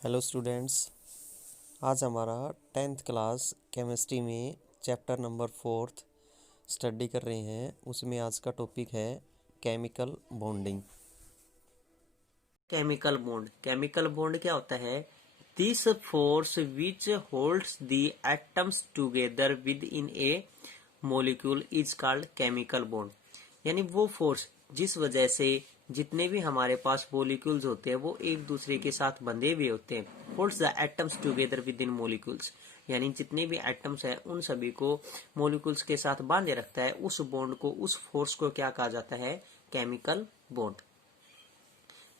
Hello students. आज हमारा 10th class chemistry में चैप्टर नंबर 4 स्टडी कर रहे हैं। उसमें आज का टॉपिक है केमिकल बॉन्डिंग। केमिकल बॉन्ड क्या होता है? This force which holds the atoms together with in A molecule is called chemical bond. यानी वो फोर्स जिस वजह से जितने भी हमारे पास मॉलिक्यूल्स होते हैं वो एक दूसरे के साथ बंधे हुए होते हैं। Holds the atoms together with in molecules, यानी जितने भी एटम्स हैं उन सभी को मॉलिक्यूल्स के साथ बांधे रखता है। उस बॉन्ड को, उस फोर्स को क्या कहा जाता है? Chemical bond.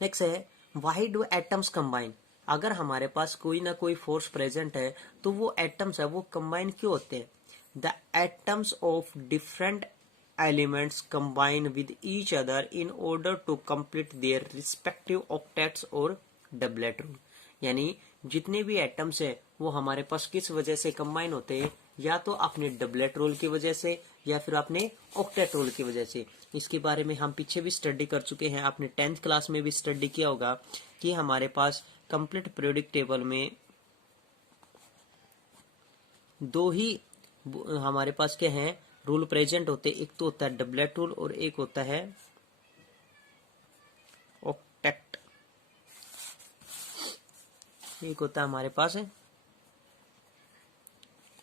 नेक्स्ट है व्हाई डू एटम्स कंबाइन। अगर हमारे पास कोई ना कोई फोर्स प्रेजेंट है तो वो एटम्स है वो कंबाइन क्यों होते हैं? The atoms of different elements combine with each other in order to complete their respective octets और डबलेट रूल। यानी जितने भी एटम्स है वो हमारे पास किस वजह से कंबाइन होते हैं? या तो अपने डबलेट रूल की वजह से या फिर अपने ऑक्टेट रूल की वजह से। इसके बारे में हम पीछे भी स्टडी कर चुके हैं, आपने 10th क्लास में भी स्टडी किया होगा कि हमारे पास कंप्लीट पीरियोडिक टेबल में दो ही हमारे पास क्या है रूल प्रेजेंट होते। एक तो होता है डबलेट रूल और एक होता है ऑक्टेट। एक होता है हमारे पास है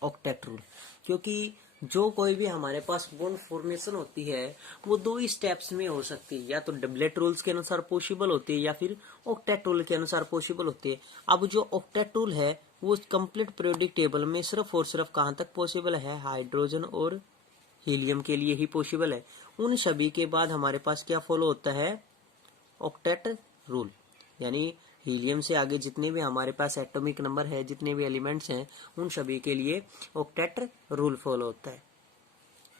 ऑक्टेट रूल, क्योंकि जो कोई भी हमारे पास बॉन्ड फॉर्मेशन होती है वो दो ही स्टेप्स में हो सकती है, या तो डबलेट रूल्स के अनुसार पॉसिबल होती है या फिर ऑक्टेट रूल के अनुसार पॉसिबल होती है। अब जो ऑक्टेट रूल है वो कंप्लीट पीरियोडिक टेबल में सिर्फ और सिर्फ कहां तक पॉसिबल है? हाइड्रोजन और हीलियम के लिए ही पॉसिबल है। उन सभी के बाद हमारे पास क्या फॉलो होता है? Octet rule. यानी हीलियम से आगे जितने भी हमारे पास एटॉमिक नंबर है, जितने भी एलिमेंट्स हैं, उन सभी के लिए ऑक्टेट रूल फॉलो होता है।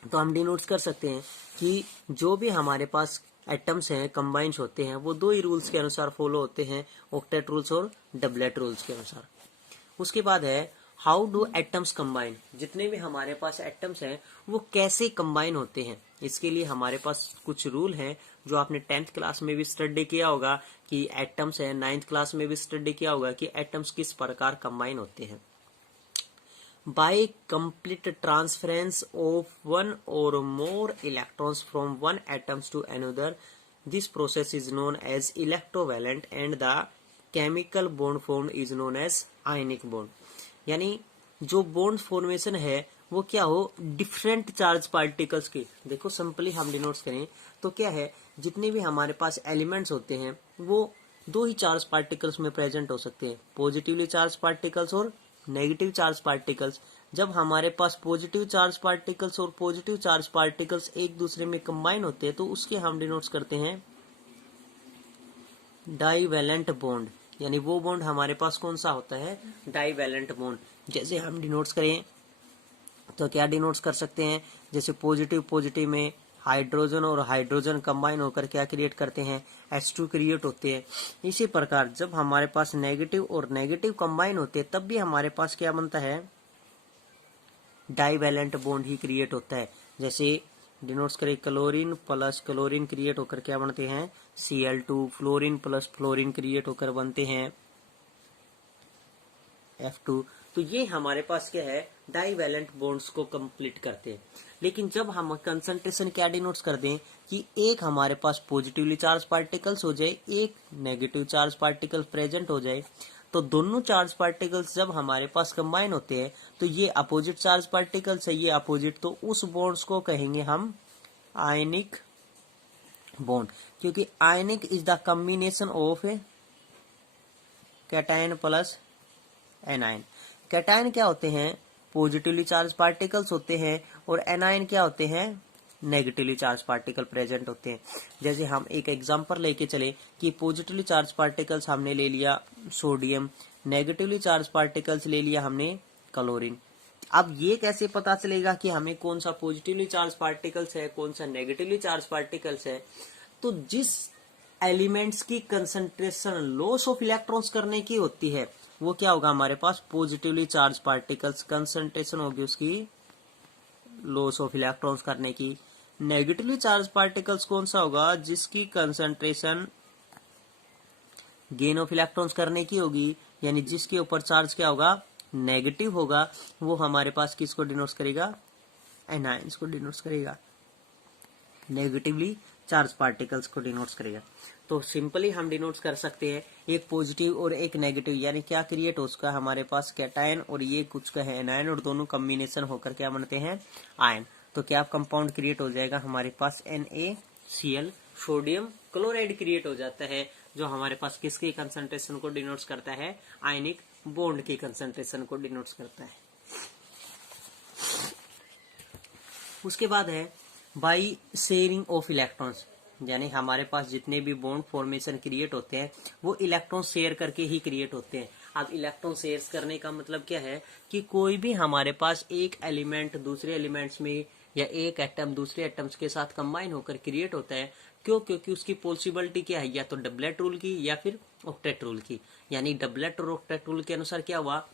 तो हम डिनोट कर सकते हैं कि जो भी हमारे पास एटम्स हैं कंबाइंस होते हैं वो दो ही रूल्स के अनुसार फॉलो होते हैं, ऑक्टेट रूल्स और डबलेट रूल्स के अनुसार। उसके बाद है हाउ डू एटम्स कंबाइन। जितने भी हमारे पास एटम्स हैं वो कैसे कंबाइन होते हैं? इसके लिए हमारे पास कुछ रूल हैं जो आपने 10th क्लास में भी स्टडी किया होगा कि एटम्स है। 9th क्लास में भी स्टडी किया होगा कि एटम्स किस प्रकार कंबाइन होते हैं। By complete transference of one or more electrons from one atoms to another, this process is known as electrovalent and the chemical bond form is known as ionic bond. यानी जो bond formation है वो क्या हो? Different charge particles की। देखो simply हम denotes करें तो क्या है, जितने भी हमारे पास एलिमेंट्स होते हैं वो दो ही चार्ज पार्टिकल्स में प्रेजेंट हो सकते हैं, पॉजिटिवली चार्ज पार्टिकल्स और नेगेटिव चार्ज पार्टिकल्स। जब हमारे पास पॉजिटिव चार्ज पार्टिकल्स और पॉजिटिव चार्ज पार्टिकल्स एक दूसरे में कंबाइन होते हैं तो उसके हम डिनोट्स करते हैं डाईवैलेंट बॉन्ड। यानी वो बॉन्ड हमारे पास कौन सा होता है? Divalent bond. जैसे हम डिनोट्स करें तो क्या डिनोट्स कर सकते हैं? जैसे पॉजिटिव पॉजिटिव में हाइड्रोजन और हाइड्रोजन कंबाइन होकर क्या क्रिएट करते हैं? H2 क्रिएट होते हैं। इसी प्रकार जब हमारे पास नेगेटिव और नेगेटिव कंबाइन होते हैं तब भी हमारे पास क्या बनता है? डाईवैलेंट बॉन्ड ही क्रिएट होता है। जैसे डिनोट्स करें क्लोरीन प्लस क्लोरीन क्रिएट होकर क्या बनते हैं? Cl2। Fluorine plus fluorine create होकर बनते हैं F2। तो ये हमारे पास क्या है? डाईवैलेंट बॉन्ड्स को कंप्लीट करते हैं। लेकिन जब हम कंसंट्रेशन क्या डिनोट्स कर दें कि एक हमारे पास पॉजिटिवली चार्ज पार्टिकल्स हो जाए, एक नेगेटिव चार्ज पार्टिकल प्रेजेंट हो जाए, तो दोनों चार्ज पार्टिकल्स जब हमारे पास कंबाइन होते हैं तो ये अपोजिट चार्ज पार्टिकल्स है, ये अपोजिट, तो उस बॉन्ड्स को कहेंगे हम आयनिक बॉन्ड। क्योंकि ionic is the combination of cation plus anion. Cation क्या होते हैं? पॉजिटिवली चार्ज पार्टिकल्स होते हैं और एनायन क्या होते हैं? नेगेटिवली चार्ज पार्टिकल प्रेजेंट होते हैं। जैसे हम एक एग्जांपल लेके चले कि पॉजिटिवली चार्ज पार्टिकल्स हमने ले लिया सोडियम, नेगेटिवली चार्ज पार्टिकल्स ले लिया हमने क्लोरीन। अब ये कैसे पता चलेगा कि हमें कौन सा पॉजिटिवली चार्ज पार्टिकल्स है, कौन सा नेगेटिवली चार्ज पार्टिकल्स है? तो जिस एलिमेंट्स की कंसंट्रेशन लॉस ऑफ इलेक्ट्रॉन्स करने की होती है वो क्या होगा? हमारे पास पॉजिटिवली चार्ज पार्टिकल्स कंसंट्रेशन होगी उसकी लॉस ऑफ इलेक्ट्रॉन्स करने की। नेगेटिवली चार्ज पार्टिकल्स कौन सा होगा? जिसकी कंसंट्रेशन गेन ऑफ इलेक्ट्रॉन्स करने की होगी। यानी जिसके ऊपर चार्ज क्या होगा, नेगेटिव होगा, वो हमारे पास किसको डिनोट करेगा, एनायंस को डिनोट करेगा, नेगेटिवली चार्ज पार्टिकल्स को डिनोट करेगा। तो सिंपली हम डिनोट कर सकते हैं एक पॉजिटिव और एक नेगेटिव, यानी क्या क्रिएट हो उसका हमारे पास कैटायन और ये कुछ का है एनायन, और दोनों कॉम्बिनेशन होकर क्या बनते हैं, आयन। तो क्या कंपाउंड क्रिएट हो जाएगा हमारे पास NaCl, सोडियम क्लोराइड क्रिएट हो जाता है, जो हमारे पास किसकी कंसंट्रेशन को डिनोट करता है, आयनिक बॉन्ड की कंसंट्रेशन को डिनोट करता है। उसके बाद है बाई शेयरिंग ऑफ इलेक्ट्रॉन्स, यानी हमारे पास जितने भी बॉन्ड फॉर्मेशन क्रिएट होते हैं वो इलेक्ट्रॉन शेयर करके ही क्रिएट होते हैं। अब इलेक्ट्रॉन शेयर करने का मतलब क्या है कि कोई भी हमारे पास एक एलिमेंट दूसरे एलिमेंट्स में या एक एटम दूसरे एटम्स के साथ कंबाइन होकर क्रिएट होता है। क्यों? क्योंकि उसकी पॉसिबिलिटी क्या है, या तो डबलेट रूल की या फिर ऑक्टेट रूल की। यानी डबलेट और ऑक्टेट रूल के अनुसार क्या हुआ,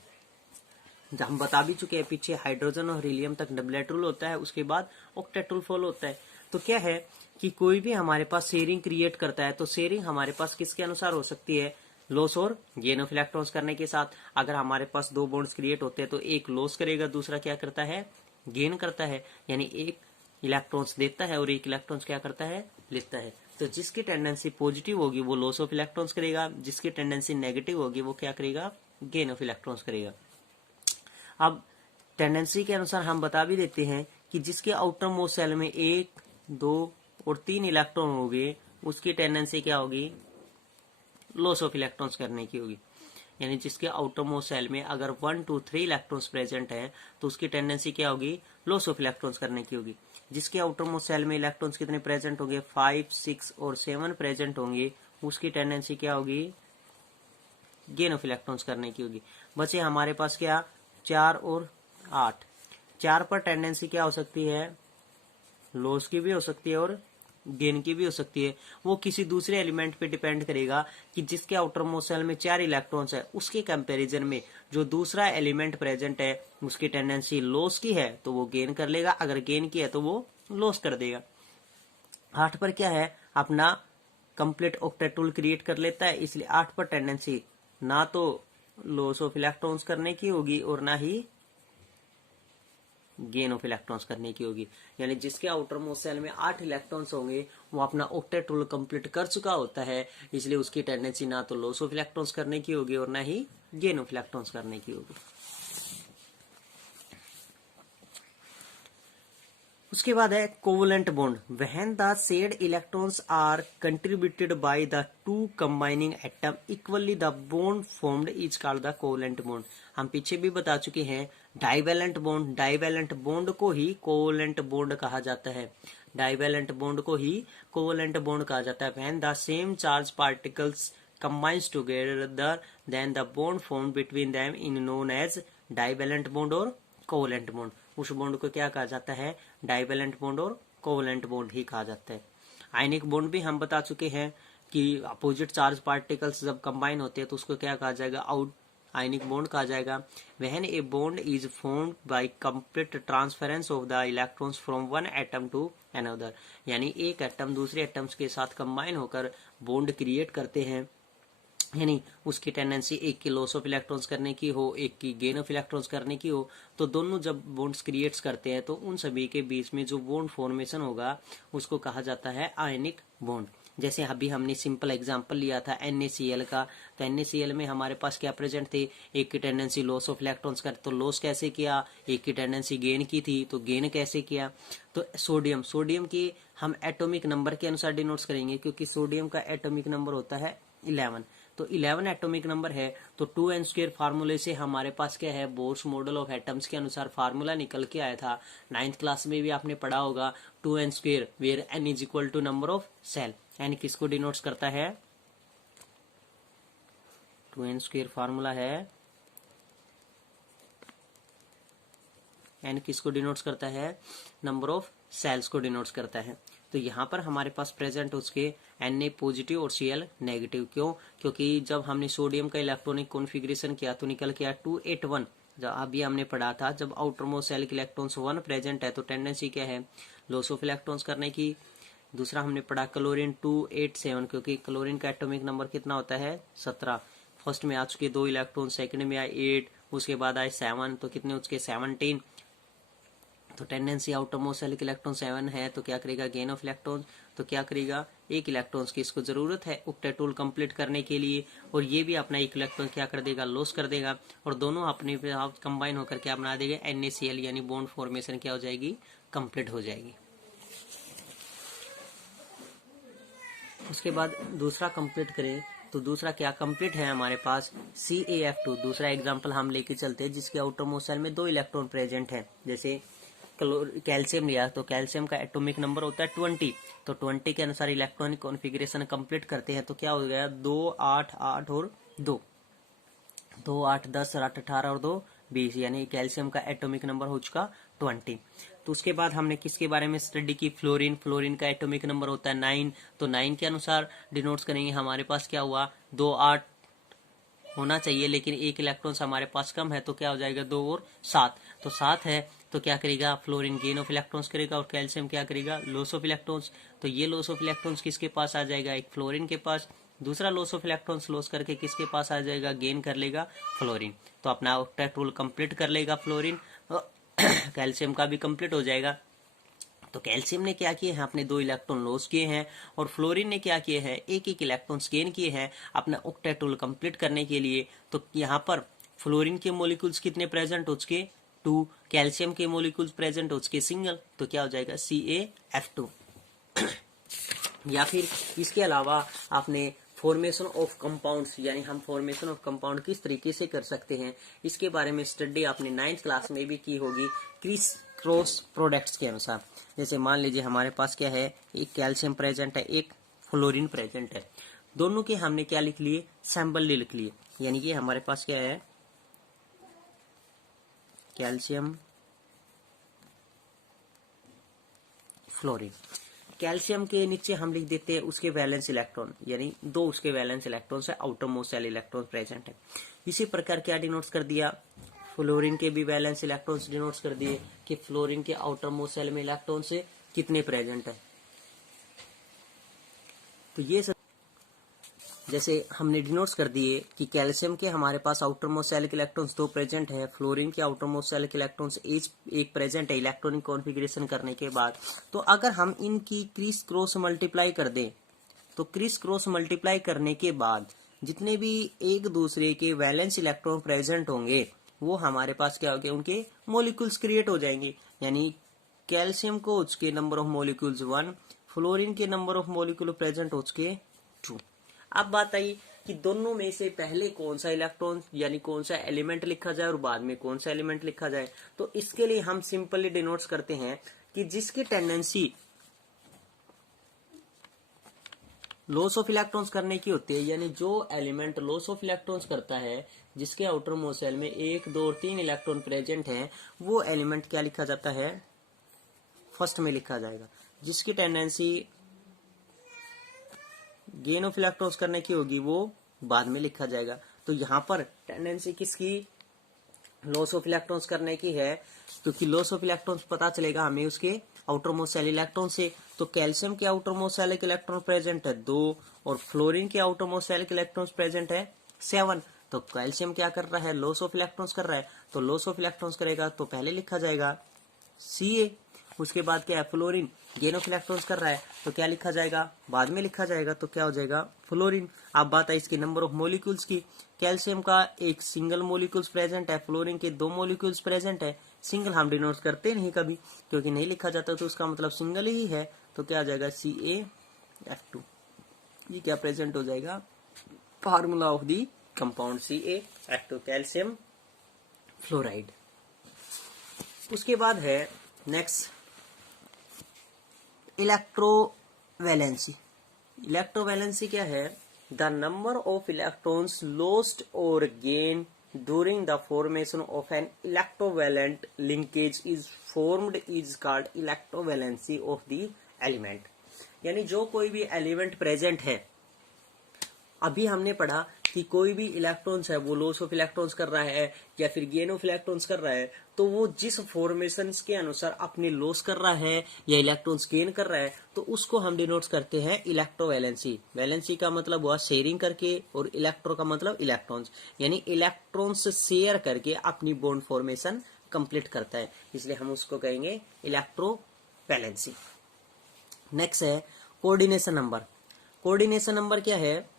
हम बता भी चुके हैं पीछे, हाइड्रोजन और हीलियम तक डबलेट रूल होता है, उसके बाद ऑक्टेट रूल फॉलो होता है। तो क्या है कि कोई भी हमारे पास शेयरिंग क्रिएट करता है तो शेयरिंग हमारे पास किसके अनुसार हो सकती है, लॉस और गेन ऑफ इलेक्ट्रॉन्स करने के साथ। अगर हमारे पास दो बॉन्ड्स क्रिएट होते हैं तो एक लॉस करेगा, दूसरा क्या करता है, गेन करता है, यानी एक इलेक्ट्रॉन्स देता है और एक इलेक्ट्रॉन्स क्या करता है, लेता है। तो जिसकी टेंडेंसी पॉजिटिव होगी वो लॉस ऑफ इलेक्ट्रॉन्स करेगा, जिसकी टेंडेंसी नेगेटिव होगी वो क्या करेगा, गेन ऑफ इलेक्ट्रॉन्स करेगा। अब टेंडेंसी के अनुसार हम बता भी देते हैं कि जिसके आउटर मोस्ट सेल में 1, 2 और 3 इलेक्ट्रॉन होंगे उसकी टेंडेंसी क्या होगी, लॉस ऑफ इलेक्ट्रॉन्स करने की होगी। यानी जिसके आउटर मोस्ट सेल में अगर 1, 2, 3 इलेक्ट्रॉन्स प्रेजेंट हैं तो उसकी टेंडेंसी क्या होगी, लॉस ऑफ इलेक्ट्रॉन्स करने की होगी। जिसके आउटर मोस्ट सेल में इलेक्ट्रॉन्स कितने प्रेजेंट होंगे, 5, 6 और 7 प्रेजेंट होंगे, उसकी टेंडेंसी क्या होगी, गेन ऑफ इलेक्ट्रॉन्स करने की होगी। बचे हमारे पास क्या, 4 और 8। 4 पर टेंडेंसी क्या हो सकती है, लॉस की भी हो सकती है और गेन की भी हो सकती है। वो किसी दूसरे एलिमेंट पे डिपेंड करेगा कि जिसके आउटर मोस्ट सेल में 4 इलेक्ट्रॉन्स है उसके कंपैरिजन में जो दूसरा एलिमेंट प्रेजेंट है उसकी टेंडेंसी लॉस की है तो वो गेन कर लेगा, अगर गेन की है तो वो लॉस कर देगा। 8 पर क्या है, अपना कंप्लीट ऑक्टेट रूल क्रिएट कर लेता है, इसलिए 8 पर टेंडेंसी ना तो लॉस ऑफ इलेक्ट्रॉन्स करने की होगी और ना ही गेन ऑफ इलेक्ट्रॉन्स करने की होगी। यानी जिसके आउटर मोस्ट सेल में 8 इलेक्ट्रॉन्स होंगे वो अपना ऑक्टेट रूल कंप्लीट कर चुका होता है, इसलिए उसकी टेंडेंसी ना तो लॉस ऑफ इलेक्ट्रॉन्स करने की होगी और ना ही गेन ऑफ इलेक्ट्रॉन्स करने की होगी। उसके बाद है covalent bond, when the shared electrons are contributed by the two combining atom equally the bond formed is called the covalent bond. हम पीछे भी बता चुके हैं डाइवैलेंट बॉन्ड, डाइवैलेंट बॉन्ड को ही कोवलेंट बॉन्ड कहा जाता है, डाइवैलेंट बॉन्ड को ही कोवलेंट बॉन्ड कहा जाता है। When the same charge particles combines together then the bond formed between them is known as divalent bond और कोवलेंट बॉन्ड। उस बॉन्ड को क्या कहा जाता है, डाइवैलेंट बॉन्ड और कोवलेंट बॉन्ड ही कहा जाता है। आयनिक बॉन्ड भी हम बता चुके हैं कि अपोजिट चार्ज पार्टिकल्स जब कंबाइन होते हैं तो उसको क्या कहा जाएगा, आउट आयनिक बॉन्ड कहा जाएगा। When a bond is formed by complete transference of the electrons from one atom to another, यानी एक एटम दूसरे एटम्स के साथ कंबाइन होकर बॉन्ड क्रिएट करते हैं, यानी उसकी टेंडेंसी एक की लॉस ऑफ इलेक्ट्रॉन्स करने की हो, एक की गेन ऑफ इलेक्ट्रॉन्स करने की हो, तो दोनों जब बॉन्ड्स क्रिएट्स करते हैं तो उन सभी के बीच में जो बॉन्ड फॉर्मेशन होगा उसको कहा जाता है आयनिक बॉन्ड। जैसे अभी हमने सिंपल एग्जांपल लिया था NaCl का, तो NaCl में हमारे पास क्या प्रेजेंट थे, एक की टेंडेंसी लॉस ऑफ इलेक्ट्रॉन्स कर, तो लॉस कैसे किया, एक की टेंडेंसी गेन की थी तो गेन कैसे किया। तो सोडियम, सोडियम की हम एटॉमिक नंबर के अनुसार डिनोट करेंगे क्योंकि सोडियम का एटॉमिक नंबर होता है 11, तो 11 एटॉमिक नंबर है तो 2n² फार्मूले से हमारे पास क्या है, बोर्स मॉडल ऑफ एटम्स के अनुसार फार्मूला निकल के आया था। 9th क्लास में भी आपने पढ़ा होगा 2n² where n is equal to number of cell. n किसको डिनोट्स करता है, 2n² फार्मूला है, n किसको डिनोट्स करता है, नंबर ऑफ सेल्स को डिनोट्स करता है। तो यहाँ पर हमारे पास प्रेजेंट उसके Na पॉजिटिव और Cl नेगेटिव। क्यों? क्योंकि जब हमने सोडियम का इलेक्ट्रॉनिक कॉन्फ़िगरेशन किया तो निकल के आया 281। जब अभी हमने पढ़ा था जब आउटर मोस्ट सेल के इलेक्ट्रॉन्स 1 प्रेजेंट है तो टेंडेंसी क्या है, लॉस ऑफ इलेक्ट्रॉन्स करने की। दूसरा हमने पढ़ा क्लोरीन 287, क्योंकि क्लोरीन का एटॉमिक नंबर कितना होता है, 17। फर्स्ट में आ चुके 2 इलेक्ट्रॉन, सेकंड में आए 8, उसके बाद आए 7, तो कितने उसके 17। तो टेंडेंसी आउटरमोस्ट सेल के इलेक्ट्रॉन 7 है, तो क्या करेगा गेन ऑफ इलेक्ट्रॉन, तो क्या करेगा एक इलेक्ट्रॉन्स की इसको जरूरत है ऑक्टेट रूल कंप्लीट करने के लिए, और ये भी अपना एक इलेक्ट्रॉन क्या कर देगा लॉस कर देगा, और दोनों अपने कंबाइन होकर क्या बना देगा NaCl, यानी बॉन्ड फॉर्मेशन क्या हो जाएगी कंप्लीट हो जाएगी। उसके बाद दूसरा कंप्लीट करें तो दूसरा क्या कंप्लीट है हमारे पास CaF2। दूसरा एग्जांपल हम लेके चलते हैं जिसके आउटर मोस्ट शेल में 2 इलेक्ट्रॉन प्रेजेंट है। जैसे कैल्शियम लिया तो कैल्शियम का एटॉमिक नंबर होता है 20, तो 20 के अनुसार इलेक्ट्रॉनिक कॉन्फ़िगरेशन कंप्लीट करते हैं तो क्या हो गया 2 8 8 और 2 2 8 10 8 18 और 2 20, यानी कैल्शियम का एटॉमिक नंबर हो चुका 20। तो उसके बाद हमने किसके बारे में स्टडी की फ्लोरीन। फ्लोरीन का एटॉमिक नंबर होता है 9, तो 9 के अनुसार डिनोट्स करेंगे। हमारे पास क्या हुआ 2 8 होना चाहिए लेकिन एक इलेक्ट्रॉन्स हमारे पास कम है तो क्या हो जाएगा 2 और 7, तो 7 है तो क्या करेगा फ्लोरीन गेन ऑफ इलेक्ट्रॉन्स करेगा और कैल्शियम क्या करेगा लॉस ऑफ इलेक्ट्रॉन्स। तो ये लॉस ऑफ इलेक्ट्रॉन्स किसके पास आ जाएगा एक फ्लोरीन के पास, दूसरा लॉस ऑफ इलेक्ट्रॉन्स लॉस करके किसके पास आ जाएगा गेन कर लेगा फ्लोरीन। तो अपना ऑक्टेट रूल कंप्लीट कर लेगा फ्लोरीन, कैल्शियम का भी कंप्लीट हो जाएगा। तो कैल्शियम ने क्या किए हैं अपने 2 इलेक्ट्रॉन लॉस किए हैं और फ्लोरीन ने क्या किए हैं एक एक इलेक्ट्रॉन्स गेन किए हैं अपना ऑक्टेट रूल कंप्लीट करने के लिए। तो यहाँ पर फ्लोरीन के मॉलिक्यूल्स कितने प्रेजेंट हो चुके 2, कैल्शियम के मॉलिक्यूल्स प्रेजेंट हो चुके सिंगल, तो क्या हो जाएगा CaF2। या फिर इसके अलावा आपने फॉर्मेशन ऑफ कंपाउंड्स, यानी हम फॉर्मेशन ऑफ कंपाउंड किस तरीके से कर सकते हैं इसके बारे में स्टडी आपने 9th क्लास में भी की होगी क्रिस क्रॉस प्रोडक्ट्स के अनुसार। जैसे मान लीजिए हमारे पास क्या है एक कैल्शियम प्रेजेंट है एक फ्लोरीन प्रेजेंट है, दोनों के हमने क्या लिख लिए सैंपल लिख लिए, यानी कि हमारे पास क्या है कैल्शियम फ्लोरीन। कैल्शियम के नीचे हम लिख देते हैं उसके वैलेंस इलेक्ट्रॉन, यानी 2 उसके वैलेंस इलेक्ट्रॉन है outer most shell electron present है। इसी प्रकार क्या डिनोट्स कर दिया फ्लोरीन के भी वैलेंस इलेक्ट्रॉन्स डिनोट्स कर दिए कि फ्लोरीन के आउटर मोस्ट सेल में इलेक्ट्रॉन से कितने प्रेजेंट है। तो ये सब जैसे हमने डिनोट्स कर दिए कि कैल्शियम के हमारे पास आउटर मोस्ट सेल के इलेक्ट्रॉन्स 2 प्रेजेंट है, फ्लोरीन के आउटर मोस्ट सेल के इलेक्ट्रॉन्स एक प्रेजेंट है इलेक्ट्रॉनिक कॉन्फ़िगरेशन करने के बाद। तो अगर हम इनकी क्रिस क्रॉस मल्टीप्लाई कर दें तो क्रिस क्रॉस मल्टीप्लाई करने के बाद जितने भी एक दूसरे के वैलेंस इलेक्ट्रॉन प्रेजेंट होंगे वो हमारे पास क्या होंगे उनके मॉलिक्यूल्स क्रिएट हो जाएंगे, यानी कैल्शियम को उसके नंबर ऑफ मॉलिक्यूल्स 1, फ्लोरीन के नंबर ऑफ मॉलिक्यूल प्रेजेंट हो चुके 2। अब बात आई कि दोनों में से पहले कौन सा इलेक्ट्रॉन यानी कौन सा एलिमेंट लिखा जाए और बाद में कौन सा एलिमेंट लिखा जाए। तो इसके लिए हम सिंपली डिनोट्स करते हैं कि जिसकी टेंडेंसी लॉस ऑफ इलेक्ट्रॉन्स करने की होती है, यानी जो एलिमेंट लॉस ऑफ इलेक्ट्रॉन्स करता है जिसके आउटर मोस्ट सेल में 1 2 और 3 इलेक्ट्रॉन प्रेजेंट हैं वो एलिमेंट क्या लिखा जाता है फर्स्ट में लिखा जाएगा। जिसकी टेंडेंसी गेन ऑफ इलेक्ट्रॉन्स करने की होगी वो बाद में लिखा जाएगा। तो यहाँ पर टेंडेंसी किसकी लॉस ऑफ इलेक्ट्रॉन्स करने की है, क्योंकि लॉस ऑफ इलेक्ट्रॉन्स पता चलेगा हमें उसके आउटर मोस्ट सेल इलेक्ट्रॉन से। तो कैल्शियम के आउटर मोस्ट सेल के इलेक्ट्रॉन प्रेजेंट है 2 और फ्लोरीन के आउटर मोस्ट सेल के इलेक्ट्रॉन्स प्रेजेंट है 7। तो कैल्शियम क्या कर रहा है लॉस ऑफ इलेक्ट्रॉन्स कर रहा है, तो लॉस ऑफ इलेक्ट्रॉन्स करेगा तो पहले लिखा जाएगा Ca। उसके बाद क्या है फ्लोरीन गेन ऑफ इलेक्ट्रॉन्स कर रहा है तो क्या लिखा जाएगा बाद में लिखा जाएगा, तो क्या हो जाएगा फ्लोरीन। अब बात है इसके नंबर ऑफ मॉलिक्यूल्स की, कैल्शियम का एक सिंगल मॉलिक्यूल्स प्रेजेंट है, फ्लोरीन के 2 मॉलिक्यूल्स प्रेजेंट है। सिंगल हम डिनोट करते नहीं कभी क्योंकि नहीं लिखा जाता तो उसका मतलब सिंगल ही है, तो क्या आ जाएगा CaF2। ये क्या प्रेजेंट हो जाएगा formula of the compound CaF2 calcium fluoride. उसके बाद है नेक्स्ट इलेक्ट्रोवैलेंसी। इलेक्ट्रोवैलेंसी क्या है the number of electrons lost or gain during the formation of an electrovalent linkage is formed is called electrovalency of the element. यानी जो कोई भी element present है, अभी हमने पढ़ा कि कोई भी इलेक्ट्रॉन्स है वो लॉस ऑफ इलेक्ट्रॉन्स कर रहा है या फिर गेन ऑफ इलेक्ट्रॉन्स कर रहा है, तो वो जिस फॉर्मेशंस के अनुसार अपने लॉस कर रहा है या इलेक्ट्रॉन्स गेन कर रहा है, तो उसको हम डिनोट करते हैं इलेक्ट्रोवैलेंसी। वैलेंसी का मतलब हुआ शेयरिंग करके, और इलेक्ट्रो का मतलब इलेक्ट्रॉन्स, यानी इलेक्ट्रॉन्स शेयर करके अपनी बॉन्ड फॉर्मेशन कंप्लीट करता है, इसलिए हम उसको कहेंगे इलेक्ट्रोवैलेंसी। नेक्स्ट है कोऑर्डिनेशन नंबर। कोऑर्डिनेशन नंबर क्या है?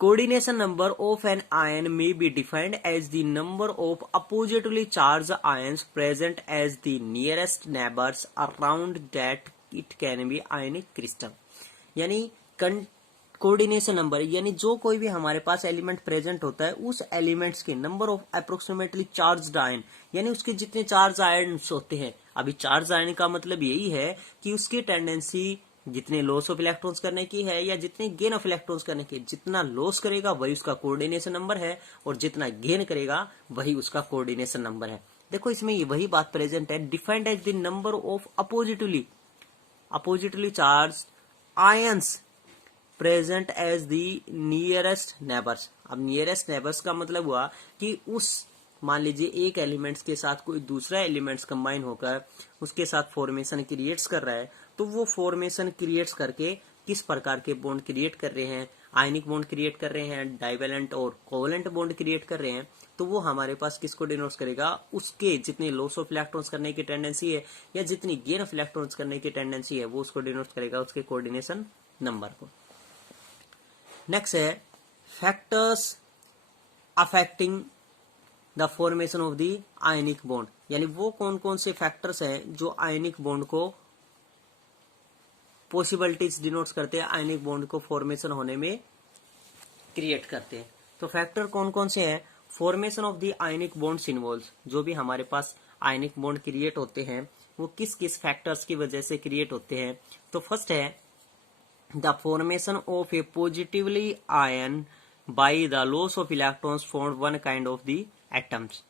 Coordination number of an ion may be defined as the number of oppositely charged ions present as the nearest neighbors around that it can be ionic crystal। यानी coordination number यानी जो कोई भी हमारे पास element present होता है उस elements के number of approximately charged ion, यानी उसके जितने चार्ज आयन्स होते हैं। अभी चार्ज आयन का मतलब यही है कि उसकी टेंडेंसी जितने लॉस ऑफ इलेक्ट्रॉन्स करने की है या जितने गेन ऑफ इलेक्ट्रॉन्स करने की, जितना लॉस करेगा वही उसका कोऑर्डिनेशन नंबर है, और जितना गेन करेगा वही उसका कोऑर्डिनेशन नंबर है। देखो इसमें वही बात प्रेजेंट है, defined as the number of oppositely charge ions present as the nearest neighbours. अब नियरेस्ट नेबर्स का मतलब हुआ कि उस मान लीजिए एक एलिमेंट्स के साथ कोई दूसरा एलिमेंट्स कंबाइन होकर उसके साथ फॉर्मेशन क्रिएट्स कर रहा है, तो वो फॉर्मेशन क्रिएट्स करके किस प्रकार के बॉन्ड क्रिएट कर रहे हैं, आयनिक बॉन्ड क्रिएट कर रहे हैं, डाइवेलेंट और कोवेलेंट बॉन्ड क्रिएट कर रहे हैं, तो वो हमारे पास किसको डिनोट करेगा? उसके जितने लॉस ऑफ इलेक्ट्रॉन्स करने की टेंडेंसी है या जितनी गेन ऑफ इलेक्ट्रॉन्स करने की टेंडेंसी है वो उसको डिनोट करेगा उसके कोऑर्डिनेशन नंबर को। नेक्स्ट है factors affecting the formation of the ionic bond, यानी वो कौन कौन से फैक्टर्स हैं जो आयनिक बॉन्ड को पॉसिबिलिटीज डिनोट करते हैं, आयनिक बॉन्ड को फॉर्मेशन होने में क्रिएट करते हैं। तो फैक्टर कौन कौन से हैं? Formation of the ionic bonds involves, जो भी हमारे पास आयनिक बॉन्ड क्रिएट होते हैं वो किस किस फैक्टर्स की वजह से क्रिएट होते हैं। तो फर्स्ट है the formation of A positively ion by the loss of electrons form one kind of the atoms,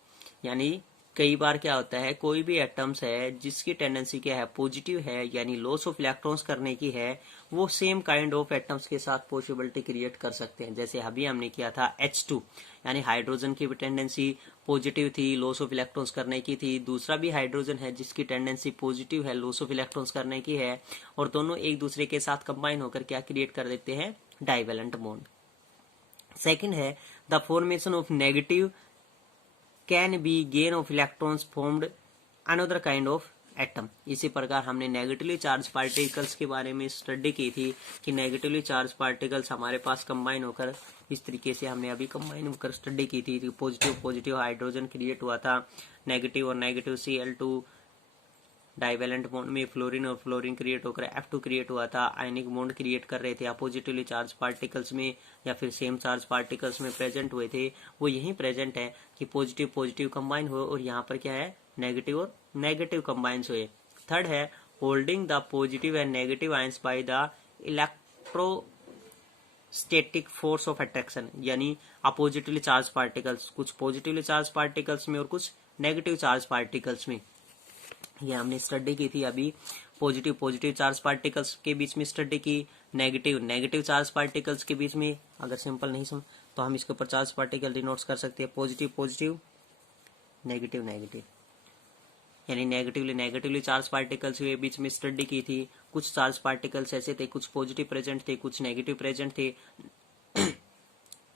यानी कई बार क्या होता है कोई भी एटम्स है जिसकी टेंडेंसी क्या है पॉजिटिव है, यानी लॉस ऑफ इलेक्ट्रॉन्स करने की है, वो सेम काइंड ऑफ एटम्स के साथ पॉसिबिलिटी क्रिएट कर सकते हैं। जैसे अभी हमने किया था H2, यानी हाइड्रोजन की भी टेंडेंसी पॉजिटिव थी, लॉस ऑफ इलेक्ट्रॉन्स करने की थी, दूसरा भी हाइड्रोजन है जिसकी टेंडेंसी पॉजिटिव है, लॉस ऑफ इलेक्ट्रॉन्स करने की है, और दोनों एक दूसरे के साथ कंबाइन होकर क्या क्रिएट कर देते हैं? Divalent bond. सेकेंड है the formation of negative can be gain of electrons formed another kind of atom. इसी प्रकार हमने नेगेटिवली चार्ज पार्टिकल्स के बारे में स्टडी की थी कि नेगेटिवली चार्ज पार्टिकल्स हमारे पास कंबाइन होकर इस तरीके से हमने अभी कंबाइन होकर स्टडी की थी। पॉजिटिव पॉजिटिव हाइड्रोजन क्रिएट हुआ था, नेगेटिव और नेगेटिव Cl2 डाइवेलेंट बॉन्ड में फ्लोरीन और फ्लोरीन क्रिएट होकर F2 क्रिएट हुआ था, आयनिक बॉन्ड क्रिएट कर रहे थे अपोजिटिवली चार्ज पार्टिकल्स में या फिर सेम चार्ज पार्टिकल्स में प्रेजेंट हुए थे। वो यही प्रेजेंट है कि पॉजिटिव पॉजिटिव कंबाइन हुए और यहाँ पर क्या है नेगेटिव और नेगेटिव कंबाइंस हुए। थर्ड है holding the positive and negative ions by the electrostatic force of attraction, यानी अपोजिटिवली चार्ज पार्टिकल्स कुछ पॉजिटिवली चार्ज पार्टिकल्स में और कुछ नेगेटिव चार्ज पार्टिकल्स में। ये हमने स्टडी की थी अभी, पॉजिटिव चार्ज पार्टिकल्स के बीच में स्टडी की, नेगेटिव चार्ज पार्टिकल्स के बीच में। अगर सिंपल नहीं समझ तो हम इसके ऊपर चार्ज पार्टिकल डिनोट कर सकते हैं पॉजिटिव नेगेटिव, यानी नेगेटिवली चार्ज पार्टिकल्स के बीच में स्टडी की थी। कुछ चार्ज पार्टिकल्स ऐसे थे, कुछ पॉजिटिव प्रेजेंट थे, कुछ नेगेटिव प्रेजेंट थे।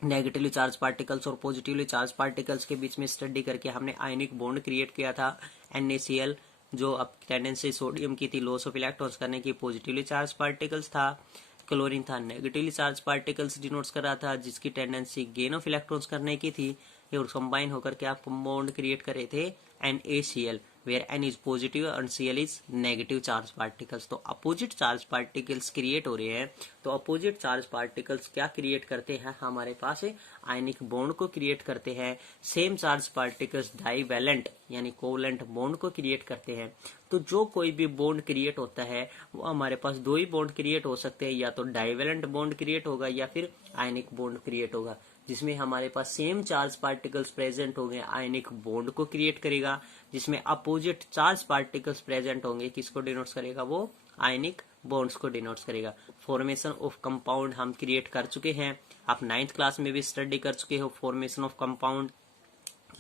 नेगेटिवली चार्ज पार्टिकल्स और पॉजिटिवली चार्ज पार्टिकल्स के बीच में स्टडी करके हमने आयनिक बॉन्ड क्रिएट किया था NaCl, जो अब टेंडेंसी सोडियम की थी लॉस ऑफ इलेक्ट्रॉन्स करने की, पॉजिटिवली चार्ज पार्टिकल्स था। क्लोरीन था नेगेटिवली चार्ज पार्टिकल्स डिनोट्स कर रहा था जिसकी टेंडेंसी गेन ऑफ इलेक्ट्रॉन्स करने की थी, और कंबाइन होकर क्या बॉन्ड क्रिएट कर रहे थे NaCl, where N is positive and Cl is negative charge particles। तो अपोजिट चार्ज पार्टिकल्स क्रिएट हो रहे हैं, तो अपोजिट चार्ज पार्टिकल्स क्या क्रिएट करते हैं हमारे पास आयनिक बॉन्ड को क्रिएट करते हैं। सेम चार्ज पार्टिकल्स डाइवेलेंट यानी कोवेलेंट बॉन्ड को क्रिएट करते हैं। तो जो कोई भी बॉन्ड क्रिएट होता है वो हमारे पास दो ही बॉन्ड क्रिएट हो सकते हैं, या तो डाइवेलेंट बॉन्ड क्रिएट होगा या फिर आयनिक बॉन्ड क्रिएट होगा, जिसमें हमारे पास सेम चार्ज पार्टिकल्स प्रेजेंट होंगे आयनिक बॉन्ड को क्रिएट करेगा, जिसमें अपोजिट चार्ज पार्टिकल्स प्रेजेंट होंगे किसको डिनोट करेगा वो आयनिक बॉन्ड्स को डिनोट्स करेगा। फॉर्मेशन ऑफ कंपाउंड हम क्रिएट कर चुके हैं, आप 9th क्लास में भी स्टडी कर चुके हो फॉर्मेशन ऑफ कंपाउंड।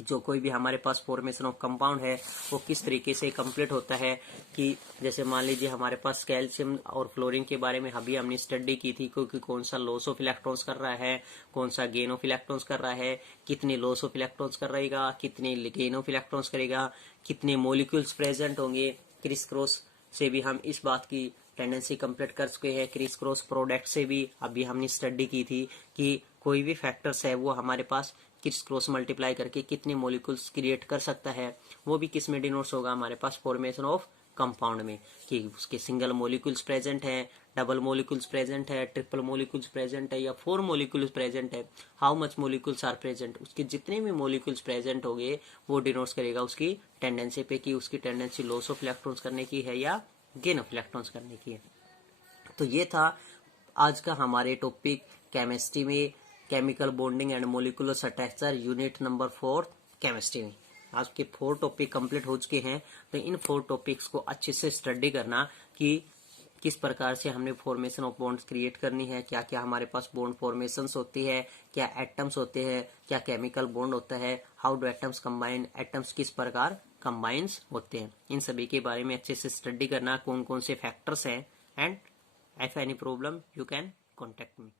जो कोई भी हमारे पास फॉर्मेशन ऑफ कंपाउंड है वो किस तरीके से कंप्लीट होता है, कि जैसे मान लीजिए हमारे पास कैल्शियम और फ्लोरीन के बारे में अभी हमने स्टडी की थी, क्योंकि कौन सा लॉस ऑफ इलेक्ट्रॉन्स कर रहा है, कौन सा गेन ऑफ इलेक्ट्रॉन्स कर रहा है, कितने लॉस ऑफ इलेक्ट्रॉन्स कर रहेगा, कितने गेन ऑफ इलेक्ट्रॉन्स करेगा, कितने मॉलिक्यूल्स प्रेजेंट होंगे। क्रिस क्रॉस से भी हम इस बात की टेंडेंसी कंप्लीट कर चुके हैं। क्रिस क्रॉस प्रोडक्ट से भी अभी हमने स्टडी की थी कि कोई भी फैक्टर्स है वो हमारे पास क्रिस क्रॉस मल्टीप्लाई करके कितने मॉलिक्यूल्स क्रिएट कर सकता है, वो भी किस में डिनोट्स होगा, हमारे पास फॉर्मेशन ऑफ कंपाउंड में, कि उसके सिंगल मॉलिक्यूल्स प्रेजेंट है, डबल मॉलिक्यूल्स प्रेजेंट है, ट्रिपल मॉलिक्यूल्स प्रेजेंट है या 4 मॉलिक्यूल्स प्रेजेंट है, how much molecules are present, उसके जितने भी मॉलिक्यूल्स प्रेजेंट होंगे वो डिनोट्स करेगा उसकी टेंडेंसी पे, कि उसकी टेंडेंसी लॉस ऑफ इलेक्ट्रॉन्स करने की है या गेन ऑफ इलेक्ट्रॉन्स करने की है। तो ये था आज का हमारे टॉपिक केमिस्ट्री में, chemical bonding and molecular structure, unit number 4 chemistry में। आज के 4 टॉपिक कंप्लीट हो चुके हैं, तो इन 4 टॉपिक्स को अच्छे से स्टडी करना कि किस प्रकार से हमने फॉर्मेशन ऑफ बॉन्ड्स क्रिएट करनी है, क्या क्या हमारे पास बॉन्ड फॉर्मेशंस होती है, क्या एटम्स होते हैं, क्या केमिकल बॉन्ड होता है, how do atoms combine, atoms किस प्रकार कंबाइंस होते हैं, इन सभी के बारे में अच्छे से स्टडी करना, कौन कौन से फैक्टर्स हैं। And if any problem you can contact me।